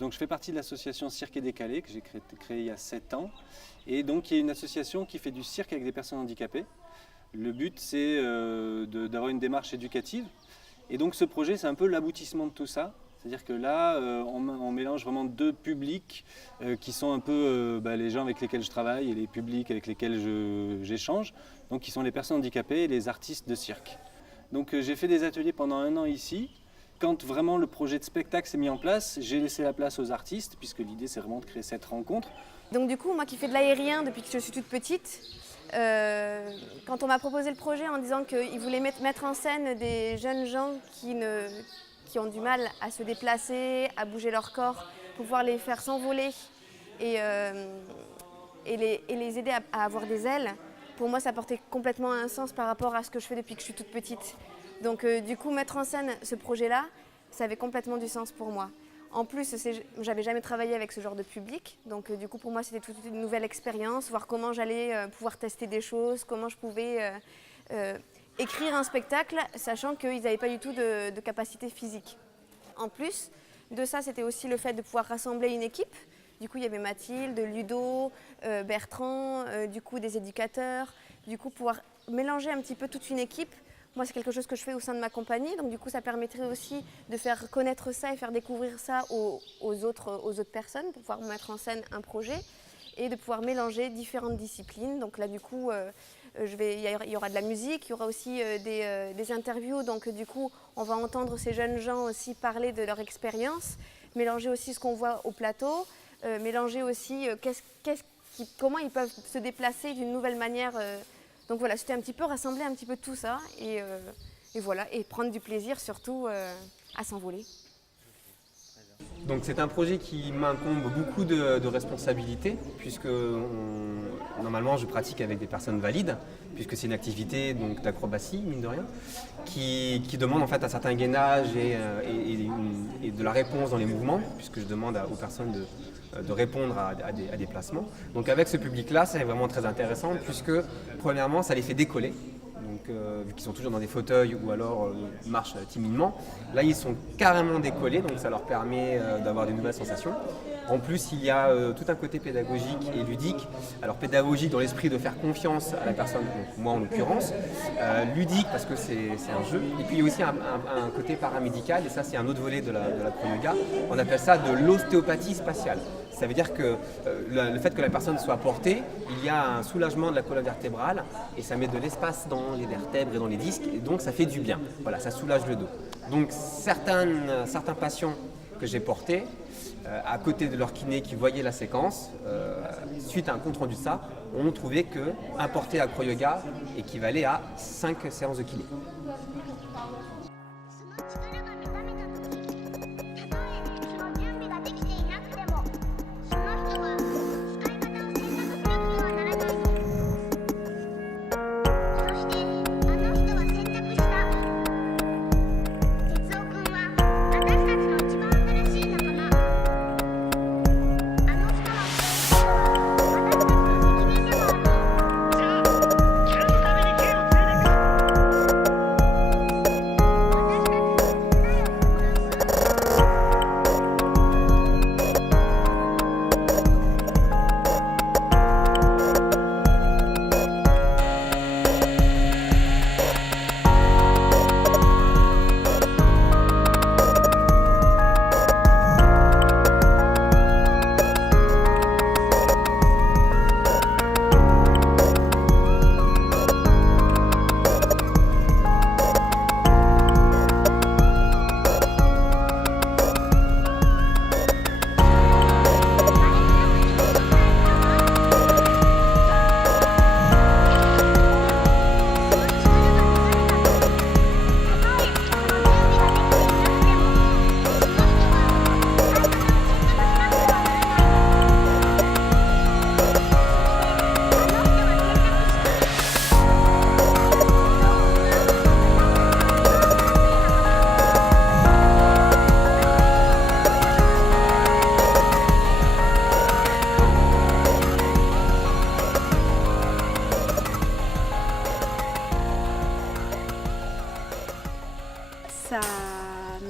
Donc je fais partie de l'association Cirque et Décalé que j'ai créée il y a 7 ans. Et donc il y a une association qui fait du cirque avec des personnes handicapées. Le but c'est d'avoir une démarche éducative. Et donc ce projet c'est un peu l'aboutissement de tout ça. C'est-à-dire que là on mélange vraiment deux publics qui sont un peu les gens avec lesquels je travaille et les publics avec lesquels j'échange. Donc qui sont les personnes handicapées et les artistes de cirque. Donc j'ai fait des ateliers pendant 1 an ici. Quand vraiment le projet de spectacle s'est mis en place, j'ai laissé la place aux artistes, puisque l'idée c'est vraiment de créer cette rencontre. Donc du coup, moi qui fais de l'aérien depuis que je suis toute petite, quand on m'a proposé le projet en disant qu'ils voulaient mettre en scène des jeunes gens qui ont du mal à se déplacer, à bouger leur corps, pour pouvoir les faire s'envoler et les aider à avoir des ailes, pour moi ça portait complètement un sens par rapport à ce que je fais depuis que je suis toute petite. Donc du coup, mettre en scène ce projet-là, ça avait complètement du sens pour moi. En plus, j'avais jamais travaillé avec ce genre de public, donc du coup pour moi c'était toute une nouvelle expérience, voir comment j'allais pouvoir tester des choses, comment je pouvais écrire un spectacle, sachant qu'ils n'avaient pas du tout de capacité physique. En plus de ça, c'était aussi le fait de pouvoir rassembler une équipe. Du coup, il y avait Mathilde, Ludo, Bertrand, du coup des éducateurs, du coup pouvoir mélanger un petit peu toute une équipe. Moi, c'est quelque chose que je fais au sein de ma compagnie, donc du coup, ça permettrait aussi de faire connaître ça et faire découvrir ça aux autres personnes pour pouvoir mettre en scène un projet et de pouvoir mélanger différentes disciplines. Donc là, du coup, il y aura de la musique, il y aura aussi des interviews, donc du coup, on va entendre ces jeunes gens aussi parler de leur expérience, mélanger aussi ce qu'on voit au plateau, mélanger aussi comment ils peuvent se déplacer d'une nouvelle manière. Donc voilà, c'était un petit peu rassembler un petit peu tout ça et voilà, et prendre du plaisir surtout à s'envoler. Donc c'est un projet qui m'incombe beaucoup de responsabilités puisque normalement je pratique avec des personnes valides puisque c'est une activité d'acrobatie, mine de rien, qui demande en fait un certain gainage et de la réponse dans les mouvements puisque je demande aux personnes de répondre à des placements. Donc avec ce public-là, c'est vraiment très intéressant puisque premièrement, ça les fait décoller. Donc, vu qu'ils sont toujours dans des fauteuils ou alors marchent timidement, là ils sont carrément décollés, donc ça leur permet d'avoir de nouvelles sensations. En plus, il y a tout un côté pédagogique et ludique. Alors pédagogique dans l'esprit de faire confiance à la personne, donc moi en l'occurrence, ludique parce que c'est un jeu, et puis il y a aussi un côté paramédical, et ça c'est un autre volet de l'acro-yoga. On appelle ça de l'ostéopathie spatiale. Ça veut dire que le fait que la personne soit portée, il y a un soulagement de la colonne vertébrale et ça met de l'espace dans les vertèbres et dans les disques et donc ça fait du bien. Voilà, ça soulage le dos. Donc certains patients que j'ai portés, à côté de leur kiné qui voyait la séquence, suite à un compte rendu de ça, ont trouvé qu'un porté acro-yoga équivalait à 5 séances de kiné.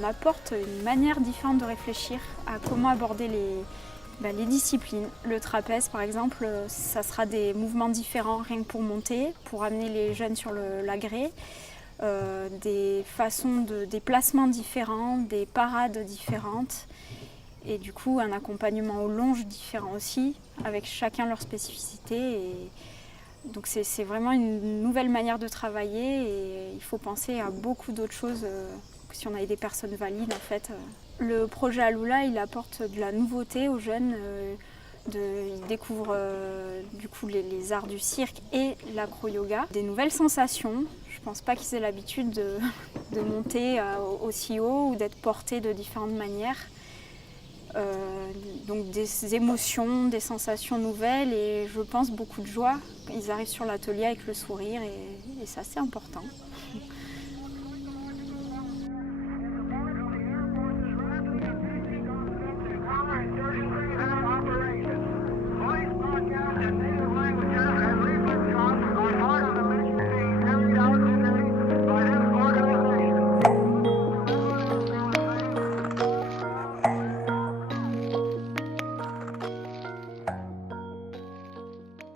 on apporte une manière différente de réfléchir à comment aborder les disciplines. Le trapèze, par exemple, ça sera des mouvements différents rien que pour monter, pour amener les jeunes sur l'agrès, des façons des placements différents, des parades différentes, et du coup un accompagnement aux longes différent aussi, avec chacun leur spécificité. Et donc c'est vraiment une nouvelle manière de travailler, et il faut penser à beaucoup d'autres choses que si on avait des personnes valides en fait. Le projet Alula, il apporte de la nouveauté aux jeunes. Ils découvrent du coup les arts du cirque et l'acro-yoga. Des nouvelles sensations. Je ne pense pas qu'ils aient l'habitude de monter aussi haut ou d'être portés de différentes manières. Donc des émotions, des sensations nouvelles et je pense beaucoup de joie. Ils arrivent sur l'atelier avec le sourire et ça c'est important.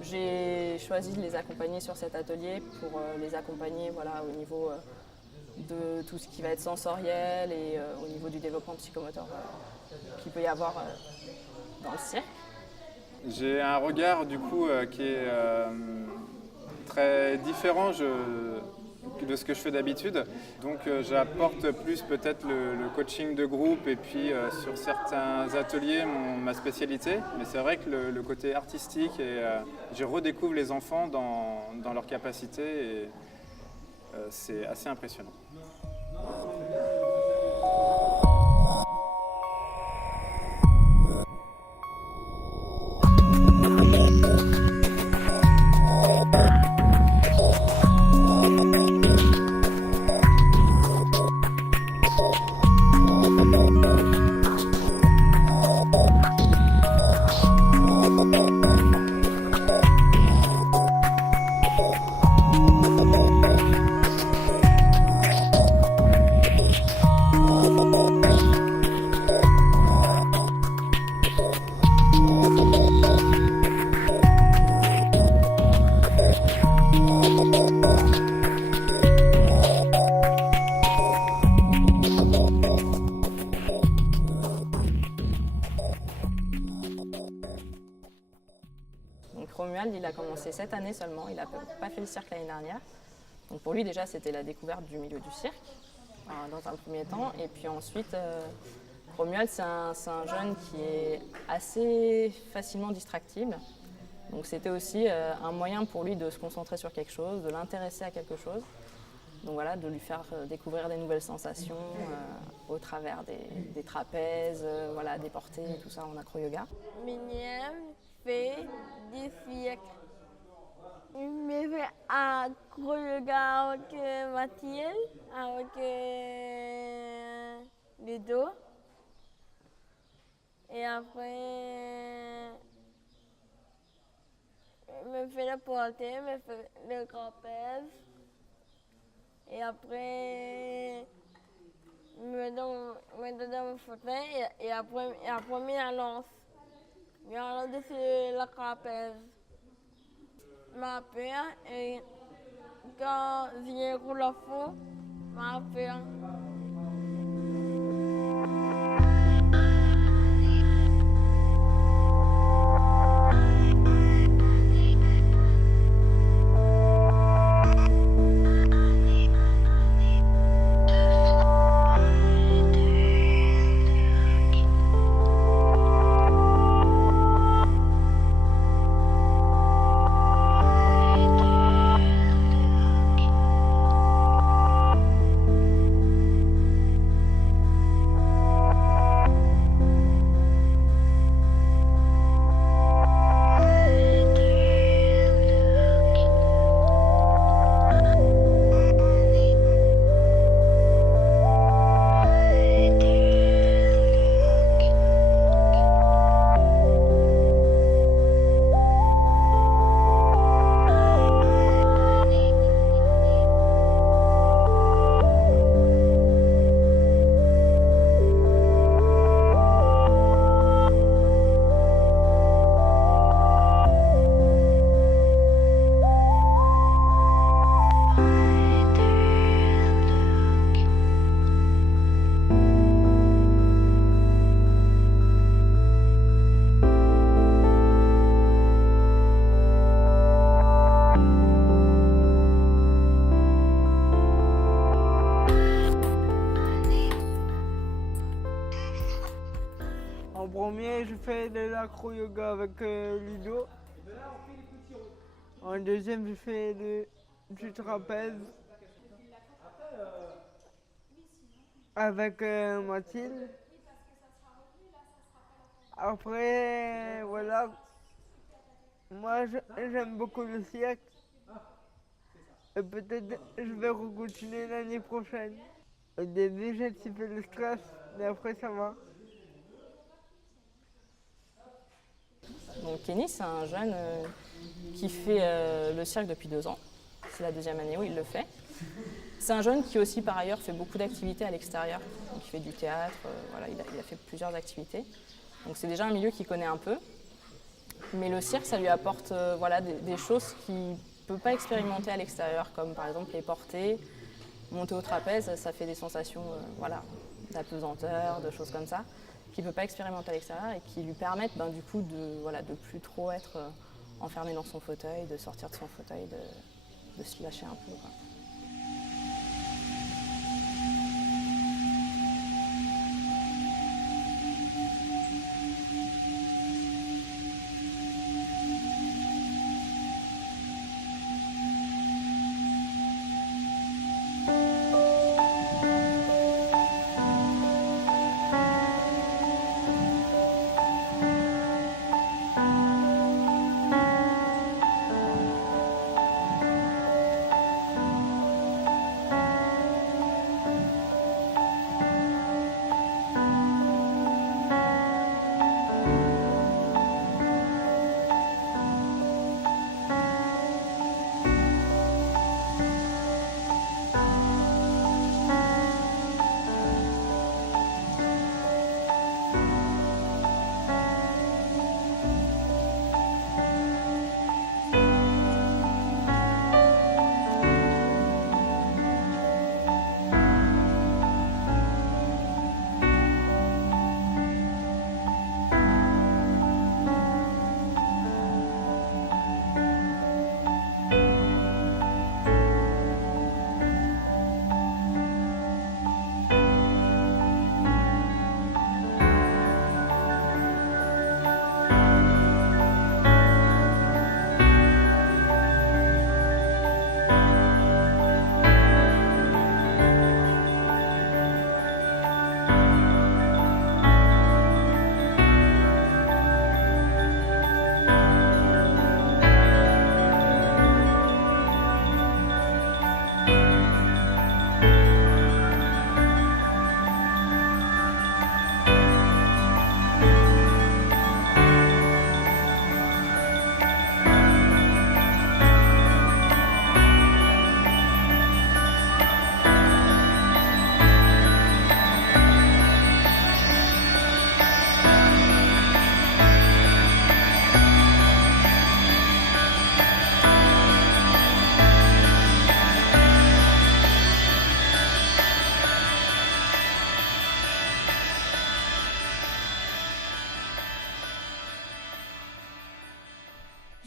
J'ai choisi de les accompagner sur cet atelier pour les accompagner au niveau de tout ce qui va être sensoriel et au niveau du développement psychomoteur qu'il peut y avoir dans le cirque. J'ai un regard du coup qui est très différent de ce que je fais d'habitude. Donc j'apporte plus peut-être le coaching de groupe et puis sur certains ateliers ma spécialité. Mais c'est vrai que le côté artistique, je redécouvre les enfants dans leurs capacités et c'est assez impressionnant. Donc Romuald, il a commencé cette année seulement, il n'a pas fait le cirque l'année dernière. Donc pour lui déjà c'était la découverte du milieu du cirque dans un premier temps. Et puis ensuite, Romuald c'est un jeune qui est assez facilement distractible. Donc c'était aussi un moyen pour lui de se concentrer sur quelque chose, de l'intéresser à quelque chose. Donc voilà, de lui faire découvrir des nouvelles sensations au travers des trapèzes, des portées et tout ça en acro-yoga. Mignon fait du cirque. Il me fait acro-yoga avec Mathilde, avec Ludo. Et après, il me fait le porté, il me fait le trapèze. Et après, il me donne mon fauteuil et après, il lance. Il lance dessus la trapèze. Ma peur, et quand je roule à fond, ma peur. fait de l'acro-yoga avec Ludo. En deuxième, je fais du trapèze avec Mathilde. Après, voilà, moi j'aime beaucoup le cirque. Et peut-être je vais continuer l'année prochaine. Au début, j'ai un petit peu de stress, mais après ça va. Donc Kenny, c'est un jeune qui fait le cirque depuis 2 ans. C'est la 2e année où il le fait. C'est un jeune qui aussi par ailleurs fait beaucoup d'activités à l'extérieur. Donc il fait du théâtre, voilà, il a fait plusieurs activités. Donc c'est déjà un milieu qu'il connaît un peu. Mais le cirque, ça lui apporte voilà, des choses qu'il ne peut pas expérimenter à l'extérieur, comme par exemple les portées, monter au trapèze, ça fait des sensations voilà, d'apesanteur, de choses comme ça, qu'il ne peut pas expérimenter à l'extérieur et qui lui permettent du coup de plus trop être enfermé dans son fauteuil, de sortir de son fauteuil, de se lâcher un peu, quoi.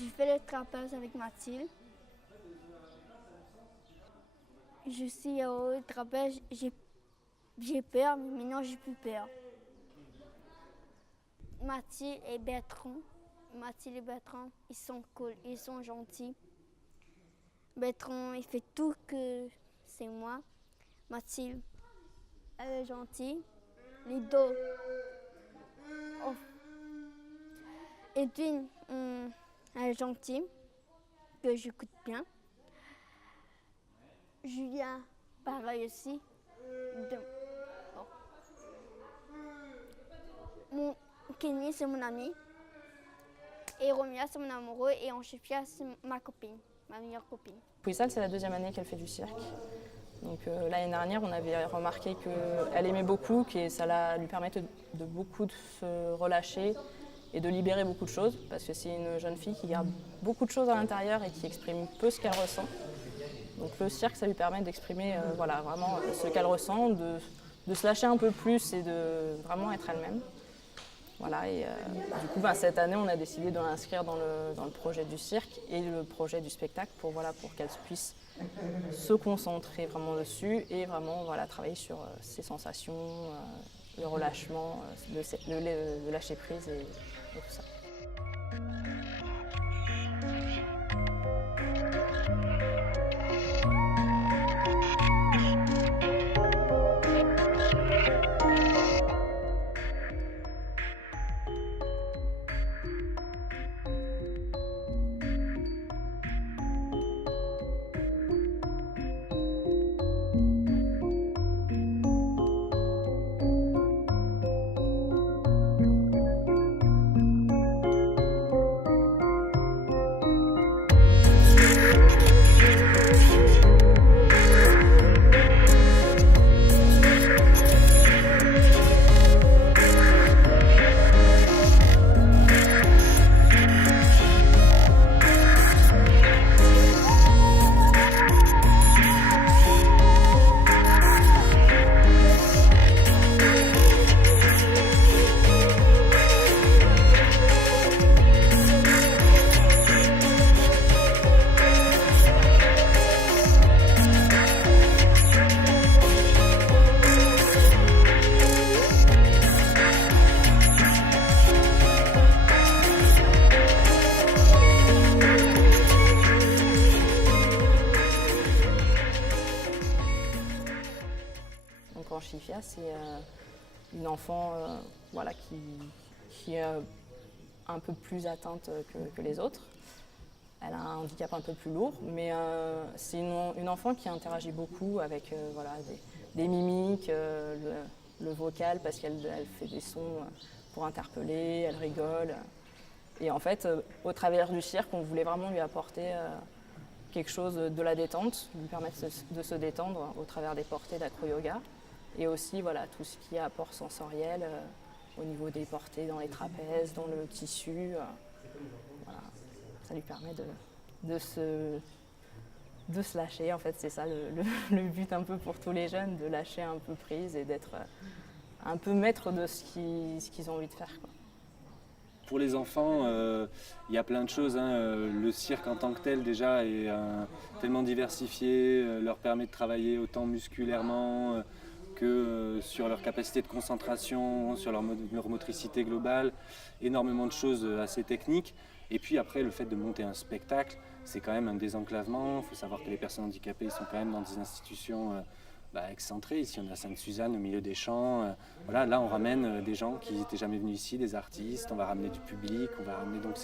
Je fais le trapèze avec Mathilde. Je suis au trapèze, j'ai peur, mais maintenant j'ai plus peur. Mathilde et Bertrand, ils sont cool, ils sont gentils. Bertrand, il fait tout que c'est moi. Mathilde, elle est gentille. Ludo, oh. Edwin, elle est gentille, que j'écoute bien. Julien, pareil aussi. Mon Kenny, c'est mon ami. Et Romia, c'est mon amoureux. Et Anchifia, c'est ma copine, ma meilleure copine. Pouissal, c'est la 2e année qu'elle fait du cirque. Donc l'année dernière, on avait remarqué qu'elle aimait beaucoup, que ça lui permettait de beaucoup de se relâcher et de libérer beaucoup de choses, parce que c'est une jeune fille qui garde beaucoup de choses à l'intérieur et qui exprime peu ce qu'elle ressent. Donc le cirque, ça lui permet d'exprimer voilà, vraiment ce qu'elle ressent, de se lâcher un peu plus et de vraiment être elle-même. Voilà, et du coup, cette année, on a décidé de l'inscrire dans le projet du cirque et le projet du spectacle pour qu'elle puisse se concentrer vraiment dessus et vraiment travailler sur ses sensations le relâchement, le lâcher prise et tout ça. Chifia, c'est une enfant voilà, qui est un peu plus atteinte que les autres. Elle a un handicap un peu plus lourd, mais c'est une enfant qui interagit beaucoup avec voilà, des mimiques, le vocal, parce qu'elle fait des sons pour interpeller, elle rigole. Et en fait, au travers du cirque, on voulait vraiment lui apporter quelque chose de la détente, lui permettre de se détendre au travers des portées d'acro-yoga. Et aussi voilà, tout ce qui est apport sensoriel au niveau des portées dans les trapèzes, dans le tissu. Voilà. Ça lui permet de se lâcher. En fait, c'est ça le but un peu pour tous les jeunes, de lâcher un peu prise et d'être un peu maître de ce qu'ils ont envie de faire, quoi. Pour les enfants, il y a plein de choses. Le cirque en tant que tel déjà est tellement diversifié, leur permet de travailler autant musculairement que sur leur capacité de concentration, sur leur motricité globale, énormément de choses assez techniques. Et puis après, le fait de monter un spectacle, c'est quand même un désenclavement. Il faut savoir que les personnes handicapées ils sont quand même dans des institutions excentrées. Ici, on a Sainte-Suzanne au milieu des champs. Voilà, là, on ramène des gens qui n'étaient jamais venus ici, des artistes, on va ramener du public, on va ramener... Donc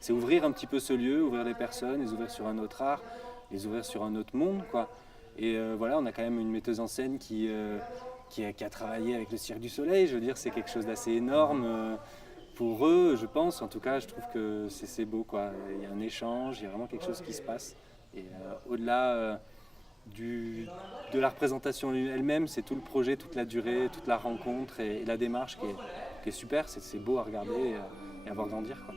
c'est ouvrir un petit peu ce lieu, ouvrir les personnes, les ouvrir sur un autre art, les ouvrir sur un autre monde, quoi. Et voilà, on a quand même une metteuse en scène qui a travaillé avec le Cirque du Soleil. Je veux dire, c'est quelque chose d'assez énorme pour eux, je pense. En tout cas, je trouve que c'est beau, quoi. Il y a un échange, il y a vraiment quelque chose qui se passe. Et au-delà de la représentation elle-même, c'est tout le projet, toute la durée, toute la rencontre et la démarche qui est super. C'est beau à regarder et à voir grandir, quoi.